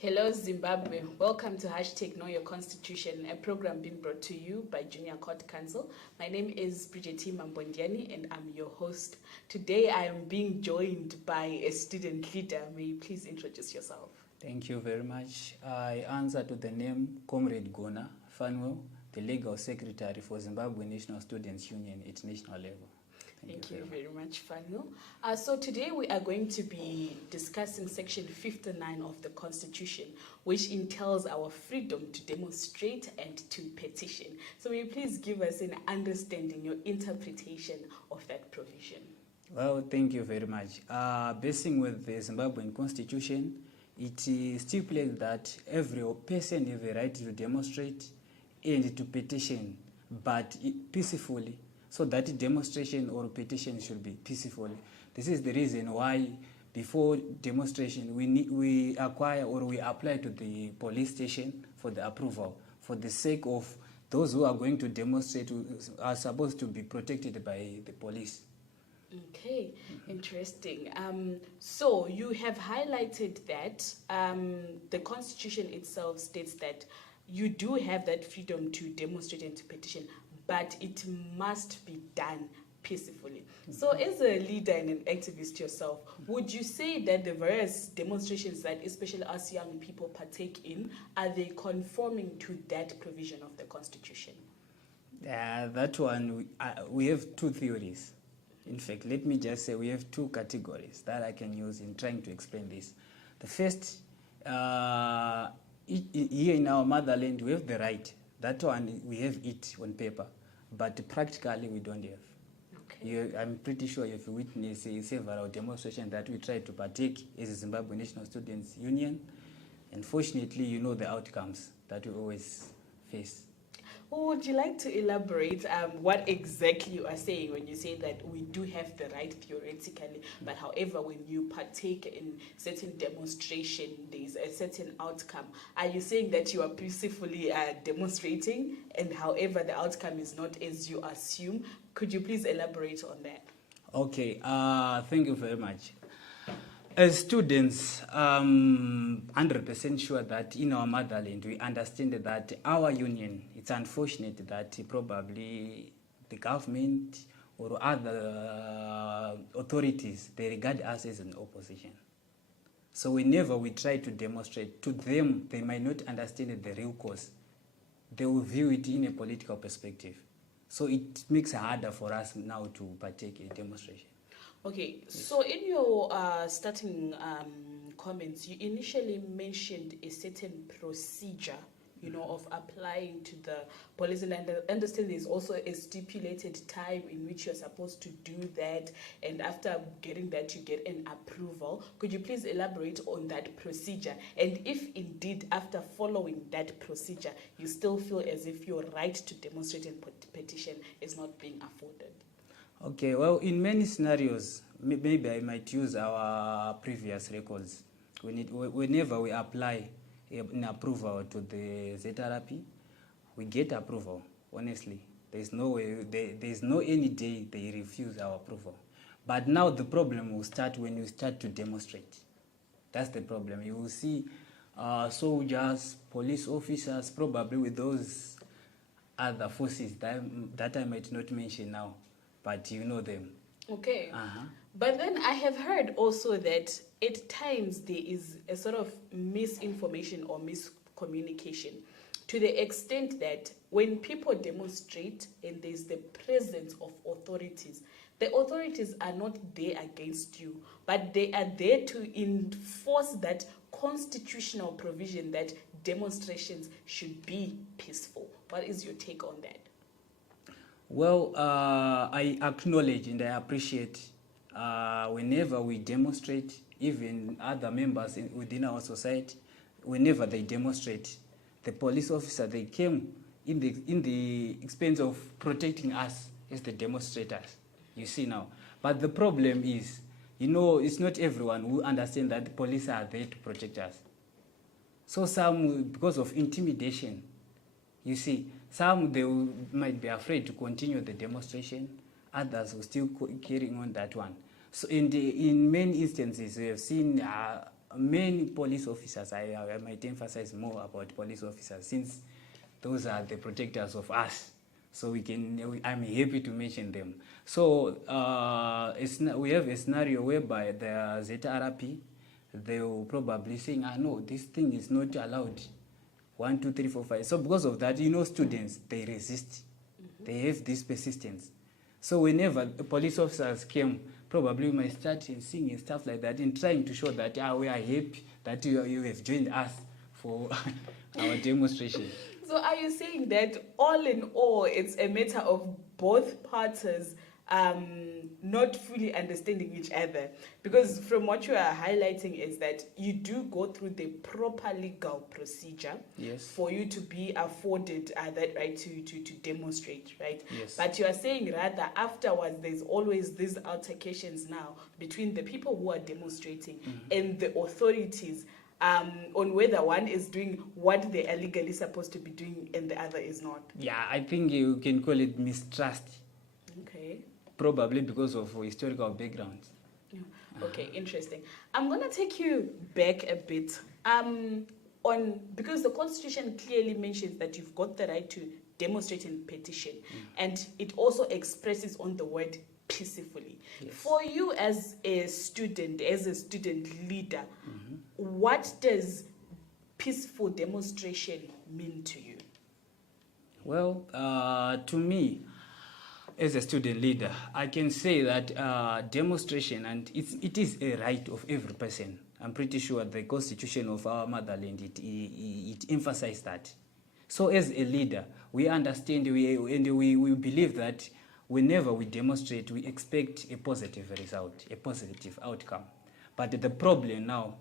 Hello Zimbabwe, welcome to #Know Your Constitution, a program being brought to you by Junior Court Council. My name is Bridget Mambondiani and I'm your host. Today I am being joined by a student leader. May you please introduce yourself? Thank you very much. I answer to the name Comrade Gona Fanwell, the Legal Secretary for Zimbabwe National Students Union at national level. Thank you very much, Fanwell. So today we are going to be discussing Section 59 of the Constitution, which entails our freedom to demonstrate and to petition. So will you please give us an understanding, your interpretation of that provision? Well, thank you very much. Basing with the Zimbabwean Constitution, it stipulates that every person has a right to demonstrate and to petition, but peacefully. So that demonstration or petition should be peaceful. This is the reason why before demonstration we acquire or we apply to the police station for the approval, for the sake of those who are going to demonstrate are supposed to be protected by the police. Okay, interesting. So you have highlighted that the Constitution itself states that you do have that freedom to demonstrate and to petition, but it must be done peacefully. So as a leader and an activist yourself, would you say that the various demonstrations that especially us young people partake in, are they conforming to that provision of the Constitution? That one, we have two theories. In fact, let me just say we have two categories that I can use in trying to explain this. The first, here in our motherland, we have the right. That one, we have it on paper, but practically we don't have. Okay. I'm pretty sure you've witnessed several demonstrations that we try to partake as a Zimbabwe National Students Union. Unfortunately, you know the outcomes that we always face. Would you like to elaborate what exactly you are saying when you say that we do have the right theoretically, but however, when you partake in certain demonstration, there is a certain outcome? Are you saying that you are peacefully demonstrating, and however, the outcome is not as you assume? Could you please elaborate on that? Okay, thank you very much. As students, 100% sure that in our motherland we understand that our union, it's unfortunate that probably the government or other authorities, they regard us as an opposition. So whenever we try to demonstrate to them, they might not understand the real cause. They will view it in a political perspective. So it makes it harder for us now to partake in a demonstration. Okay, so in your starting comments, you initially mentioned a certain procedure, of applying to the police, and I understand there's also a stipulated time in which you're supposed to do that, and after getting that, you get an approval. Could you please elaborate on that procedure? And if indeed, after following that procedure, you still feel as if your right to demonstrate and petition is not being afforded? Okay, well, in many scenarios, maybe I might use our previous records. Whenever we apply an approval to the ZRP, we get approval, honestly. There's no way, there's no any day they refuse our approval. But now the problem will start when you start to demonstrate. That's the problem. You will see soldiers, police officers, probably with those other forces that I might not mention now. But you know them. Okay. But then I have heard also that at times there is a sort of misinformation or miscommunication, to the extent that when people demonstrate and there's the presence of authorities, the authorities are not there against you, but they are there to enforce that constitutional provision that demonstrations should be peaceful. What is your take on that? Well, I acknowledge and I appreciate whenever we demonstrate, even other members within our society, whenever they demonstrate, the police officer, they came in the expense of protecting us as the demonstrators, you see now. But the problem is, You know, it's not everyone who understands that the police are there to protect us. So some, because of intimidation, you see, some might be afraid to continue the demonstration, others will still carrying on that one. So in many instances, we have seen many police officers, I might emphasize more about police officers, since those are the protectors of us. So I'm happy to mention them. So we have a scenario whereby the ZRP, they will probably saying, no, this thing is not allowed. 1, 2, 3, 4, 5. So because of that, you know, students, they resist. They have this persistence. So whenever police officers came, probably we might start singing and stuff like that, and trying to show that we are happy that you have joined us for our demonstration. So are you saying that all in all, it's a matter of both parties not fully understanding each other? Because from what you are highlighting is that you do go through the proper legal procedure, yes, for you to be afforded that right to demonstrate, right? Yes. But you are saying rather afterwards there's always these altercations now between the people who are demonstrating and the authorities on whether one is doing what they are legally supposed to be doing and the other is not. Yeah, I think you can call it mistrust. Okay. Probably because of historical background. Yeah. Okay, interesting. I'm going to take you back a bit because the Constitution clearly mentions that you've got the right to demonstrate and petition, and it also expresses on the word peacefully. Yes. For you as a student leader, what does peaceful demonstration mean to you? Well, to me, as a student leader, I can say that demonstration, and it is a right of every person. I'm pretty sure the Constitution of our motherland, it emphasizes that. So as a leader, we understand and we believe that whenever we demonstrate, we expect a positive result, a positive outcome. But the problem now,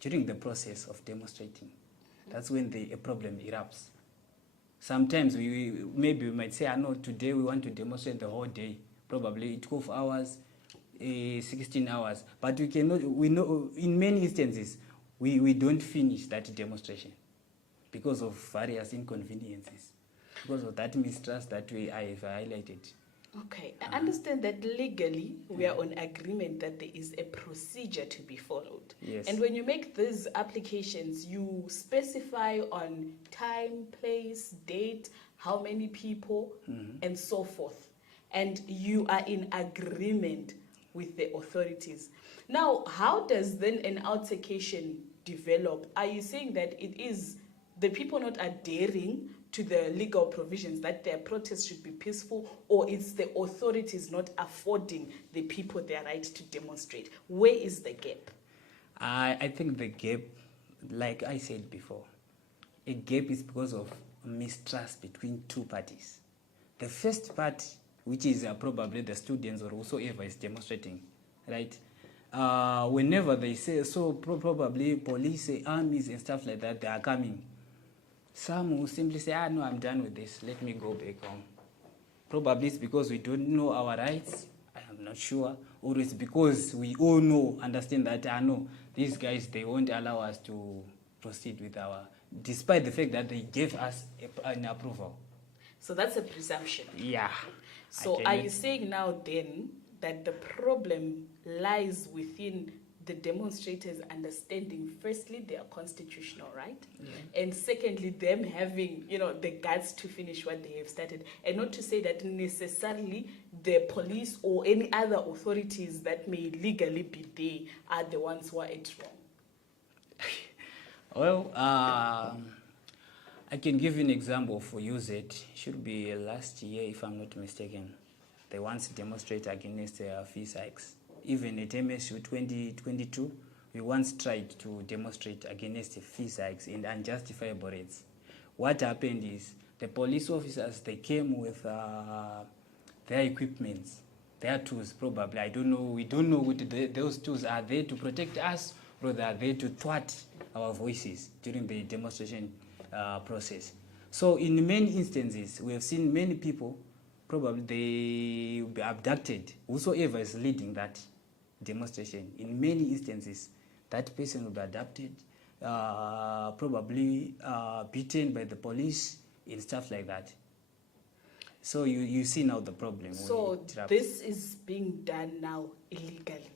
during the process of demonstrating, that's when a problem erupts. Sometimes maybe we might say, no, today we want to demonstrate the whole day, probably 12 hours, 16 hours. But we know in many instances, we don't finish that demonstration because of various inconveniences, because of that mistrust that I have highlighted. Okay, I understand that legally we are on agreement that there is a procedure to be followed. Yes. And when you make these applications, you specify on time, place, date, how many people, and so forth. And you are in agreement with the authorities. Now, how does then an altercation develop? Are you saying that it is the people not adhering to the legal provisions that their protest should be peaceful, or it's the authorities not affording the people their right to demonstrate? Where is the gap? I think the gap, like I said before, a gap is because of mistrust between two parties. The first party, which is probably the students or whosoever is demonstrating, right? Whenever they say, so probably police, armies and stuff like that, they are coming. Some will simply say, no, I'm done with this. Let me go back home. Probably it's because we don't know our rights. I am not sure. Or it's because we all understand that, no, these guys, they won't allow us to proceed with despite the fact that they gave us an approval. So that's a presumption. Yeah. So are you saying now then that the problem lies within the demonstrators understanding, firstly, their constitutional right, and secondly, them having, the guts to finish what they have started, and not to say that necessarily the police or any other authorities that may legally be there are the ones who are at wrong? Well, I can give you an example for UZ. Should be last year, if I'm not mistaken. They once demonstrate against fees hikes. Even at MSU 2022, we once tried to demonstrate against fees hikes and unjustifiable rates. What happened is the police officers, they came with their equipment, their tools probably. I don't know, we don't know what those tools are there to protect us or they are there to thwart our voices during the demonstration process. So in many instances, we have seen many people probably they will be abducted. Whosoever is leading that demonstration, in many instances, that person will be abducted, probably beaten by the police and stuff like that. So you see now the problem. So this is being done now illegally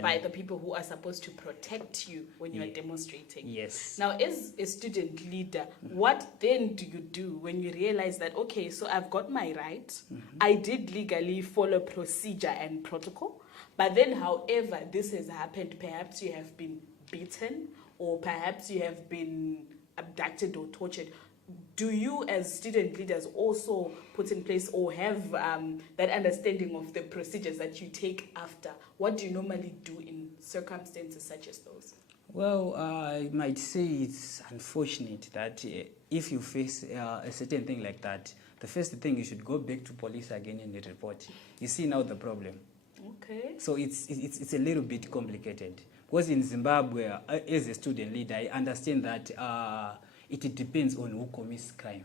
by the people who are supposed to protect you when you are demonstrating. Yes. Now, as a student leader, what then do you do when you realize that, okay, so I've got my rights, I did legally follow procedure and protocol, but then, however, this has happened, perhaps you have been beaten, or perhaps you have been abducted or tortured. Do you, as student leaders, also put in place or have that understanding of the procedures that you take after? What do you normally do in circumstances such as those? Well, I might say it's unfortunate that if you face a certain thing like that, the first thing you should go back to police again and report. You see now the problem. Okay. So it's a little bit complicated. Because in Zimbabwe, as a student leader, I understand that it depends on who commits crime.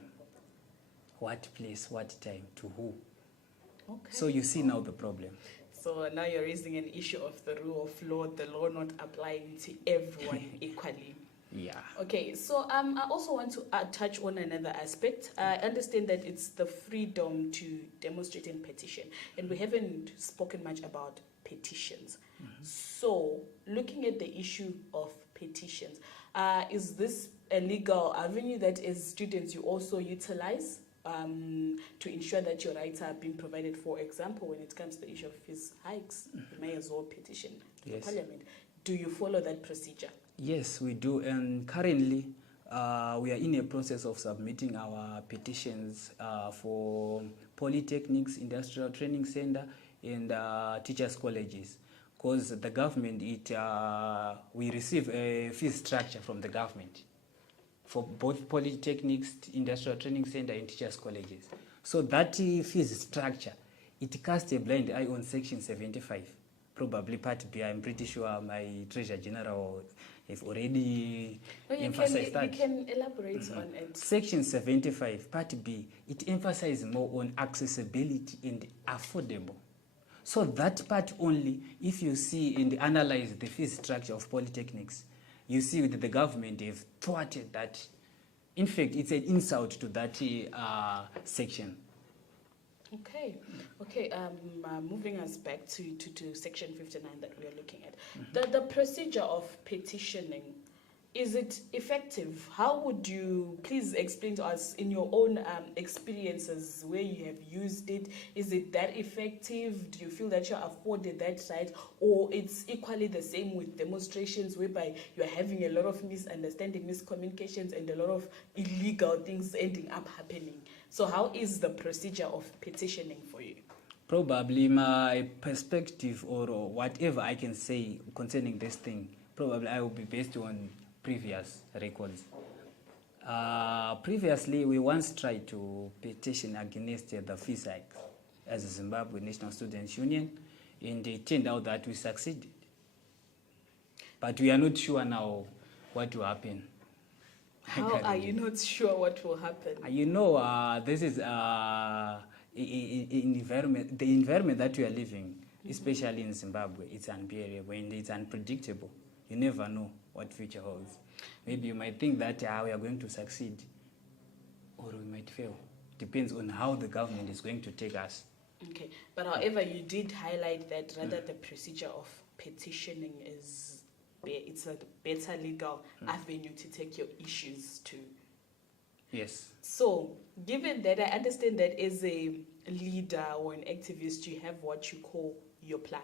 What place, what time, to who. Okay. So you see now the problem. So now you're raising an issue of the rule of law, the law not applying to everyone equally. Yeah. Okay, so I also want to touch on another aspect. I understand that it's the freedom to demonstrate and petition, and we haven't spoken much about petitions. So, looking at the issue of petitions, is this a legal avenue that as students you also utilize to ensure that your rights are being provided? For example, when it comes to the issue of fees hikes, you may as well petition the parliament. Do you follow that procedure? Yes, we do. And currently, we are in a process of submitting our petitions for polytechnics, industrial training center, and teachers' colleges. Because the government, we receive a fee structure from the government for both polytechnics, industrial training center, and teachers' colleges. So that fee structure, it casts a blind eye on Section 75. Probably Part B. I'm pretty sure my Treasurer General have already emphasized that. You can elaborate on it. Section 75, Part B, it emphasizes more on accessibility and affordable. So that part only, if you see and analyze the fee structure of polytechnics, you see that the government have thwarted that. In fact, it's an insult to that section. Okay. Moving us back to Section 59 that we are looking at. The procedure of petitioning, is it effective? How would you, please explain to us in your own experiences where you have used it, is it that effective? Do you feel that you're afforded that right? Or it's equally the same with demonstrations whereby you're having a lot of misunderstanding, miscommunications, and a lot of illegal things ending up happening? So how is the procedure of petitioning for you? Probably my perspective or whatever I can say concerning this thing, probably I will be based on previous records. Previously, we once tried to petition against the fee hikes as a Zimbabwe National Students Union, and it turned out that we succeeded. But we are not sure now what will happen. How are you not sure what will happen? This is environment. The environment that we are living, especially in Zimbabwe, it's unbearable and it's unpredictable. You never know what future holds. Maybe you might think that we are going to succeed, or we might fail. Depends on how the government is going to take us. Okay, but however, you did highlight that rather the procedure of petitioning it's a better legal avenue to take your issues to. Yes. So, given that, I understand that as a leader or an activist, you have what you call your plan,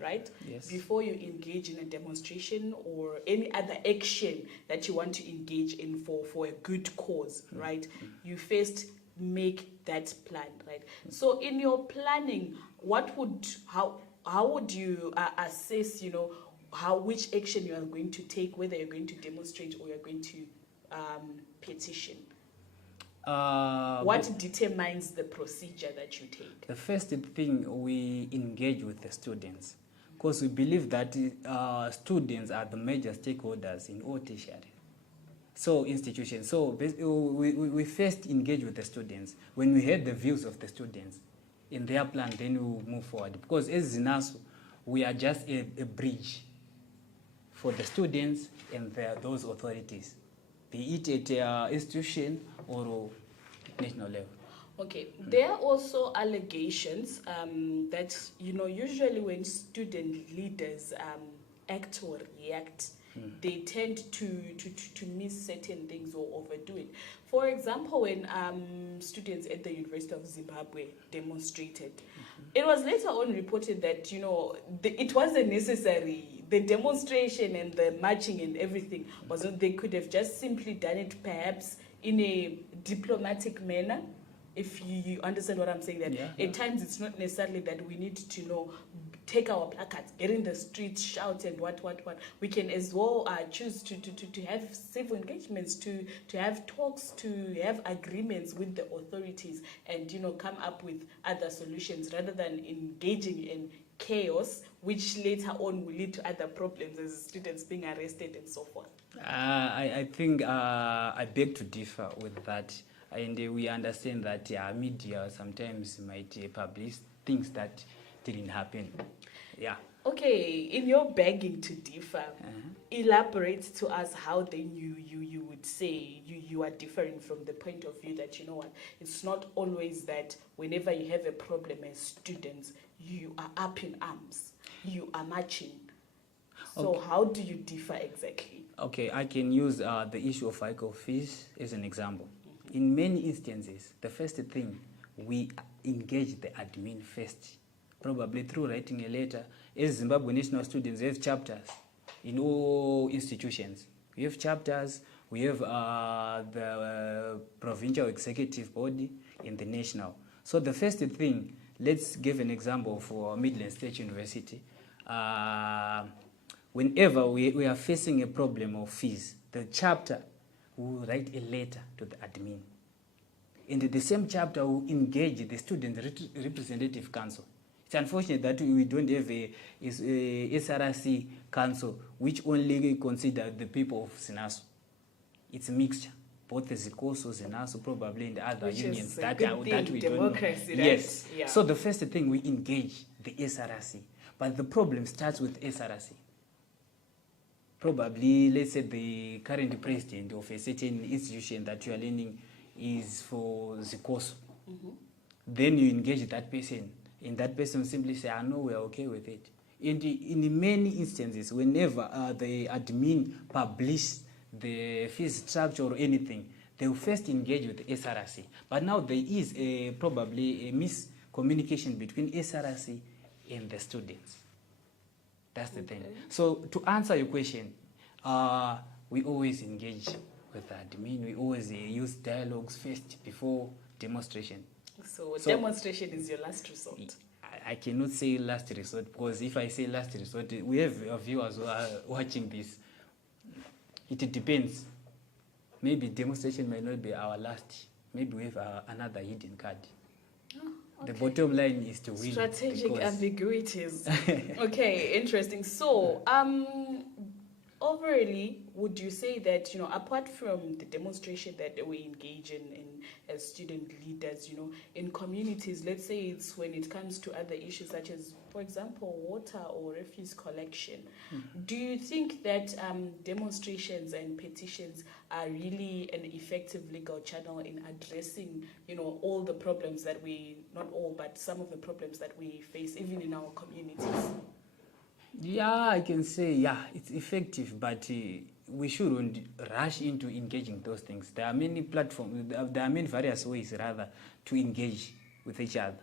right? Yes. Before you engage in a demonstration or any other action that you want to engage in for a good cause, right? You first make that plan, right? So, in your planning, how would you assess, which action you are going to take, whether you're going to demonstrate or you're going to petition? What determines the procedure that you take? The first thing, we engage with the students, because we believe that students are the major stakeholders in all tertiary. So institutions. So we first engage with the students. When we hear the views of the students in their plan, then we move forward. Because as ZINASU, we are just a bridge for the students and those authorities, be it at institution or national level. Okay, there are also allegations that, usually when student leaders act or react, they tend to miss certain things or overdo it. For example, when students at the University of Zimbabwe demonstrated, it was later on reported that, it wasn't necessary. The demonstration and the marching and everything wasn't, they could have just simply done it perhaps in a diplomatic manner. If you understand what I'm saying, that at times it's not necessarily that we need to take our placards, get in the streets, shout and what. We can as well choose to have civil engagements, to have talks, to have agreements with the authorities, and come up with other solutions rather than engaging in chaos, which later on will lead to other problems as students being arrested and so forth. I think I beg to differ with that. And we understand that media sometimes might publish things that didn't happen. Yeah. Okay, in your begging to differ, elaborate to us how then you would say you are differing from the point of view that, it's not always that whenever you have a problem as students, you are up in arms, you are marching. So how do you differ exactly? Okay, I can use the issue of FICO fees as an example. In many instances, the first thing, we engage the admin first, probably through writing a letter. As Zimbabwe national students, we have chapters in all institutions. We have chapters, we have the provincial executive body and the national. So the first thing, let's give an example for Midland State University. Whenever we are facing a problem of fees, the chapter will write a letter to the admin. In the same chapter, will engage the Student Representative Council. It's unfortunate that we don't have a SRC council which only consider the people of ZINASU. It's a mixture, both the ZICOSO, ZINASU, probably, and other which unions that we democracy, don't know. right? Yes. Yeah. So the first thing, we engage the SRC. But the problem starts with SRC. Probably, let's say the current president of a certain institution that you are learning is for ZICOSO. Then you engage that person, and that person simply say, I know we are okay with it. In many instances, whenever the admin publish the fees structure or anything, they will first engage with the SRC. But now there is probably a miscommunication between SRC and the students. That's the thing. So to answer your question, we always engage with the admin. We always use dialogues first before demonstration. So demonstration is your last resort? I cannot say last resort, because if I say last resort, we have viewers who are watching this. It depends. Maybe demonstration might not be our last. Maybe we have another hidden card. The bottom line is to win. Strategic ambiguities. Okay, interesting. So, overall, would you say that, apart from the demonstration that we engage in as student leaders, in communities, let's say it's when it comes to other issues such as, for example, water or refuse collection, do you think that demonstrations and petitions are really an effective legal channel in addressing, all the problems that not all, but some of the problems that we face even in our communities? Yeah, I can say, it's effective, but we shouldn't rush into engaging those things. There are many platforms, there are many various ways, rather, to engage with each other.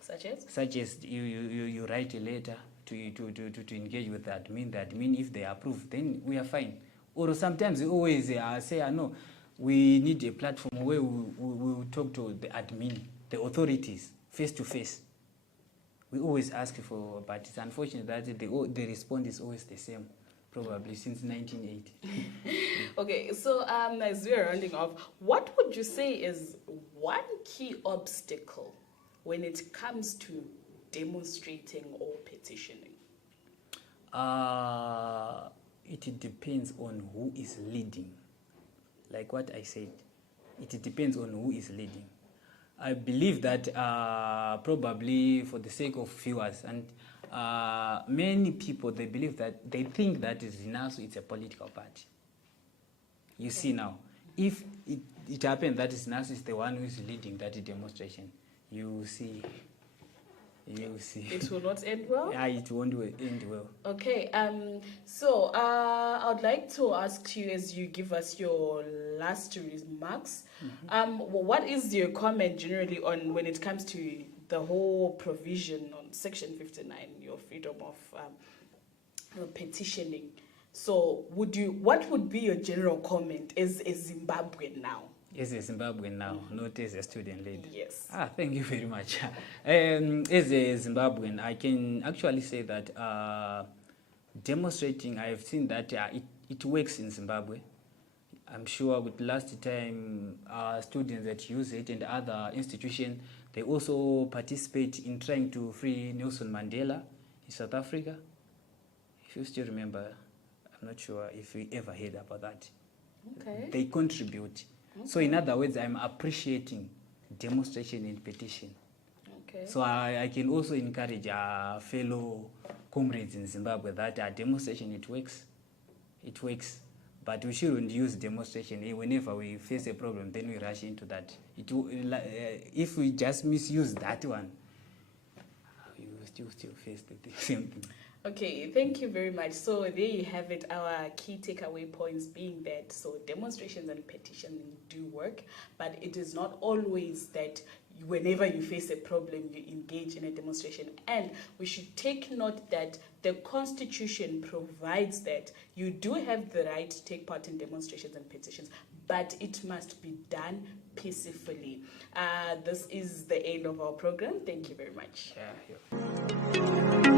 Such as? Such as you write a letter to engage with the admin. The admin, if they approve, then we are fine. Or sometimes we always say, no, we need a platform where we will talk to the admin, the authorities, face to face. We always ask for, but it's unfortunate that the response is always the same, probably since 1980. Okay, so as we're rounding off, what would you say is one key obstacle when it comes to demonstrating or petitioning? It depends on who is leading like what I said, it depends on who is leading. I believe that probably for the sake of viewers and many people, they think that ZINASU it's a political party. You see now, if it happened that ZINASU is the one who is leading that demonstration, you see. It will not end well? Yeah, it won't end well. Okay, so I would like to ask you, as you give us your last remarks, what is your comment generally on when it comes to the whole provision on Section 59, your freedom of petitioning? So what would be your general comment as a Zimbabwean now? As a Zimbabwean now, not as a student leader. Yes. Thank you very much. As a Zimbabwean, I can actually say that demonstrating, I have seen that it works in Zimbabwe. I'm sure with last time, students that use it and other institutions, they also participate in trying to free Nelson Mandela in South Africa. If you still remember, I'm not sure if you ever heard about that. Okay. They contribute. Okay. So in other words, I'm appreciating demonstration and petition. Okay. So I can also encourage our fellow comrades in Zimbabwe that demonstration, it works. It works. But we shouldn't use demonstration. Whenever we face a problem, then we rush into that. If we just misuse that one, we will still face the same thing. Okay, thank you very much. So there you have it, our key takeaway points being that so demonstrations and petitioning do work, but it is not always that whenever you face a problem, you engage in a demonstration. And we should take note that the Constitution provides that you do have the right to take part in demonstrations and petitions, but it must be done peacefully. This is the end of our program. Thank you very much. Yeah.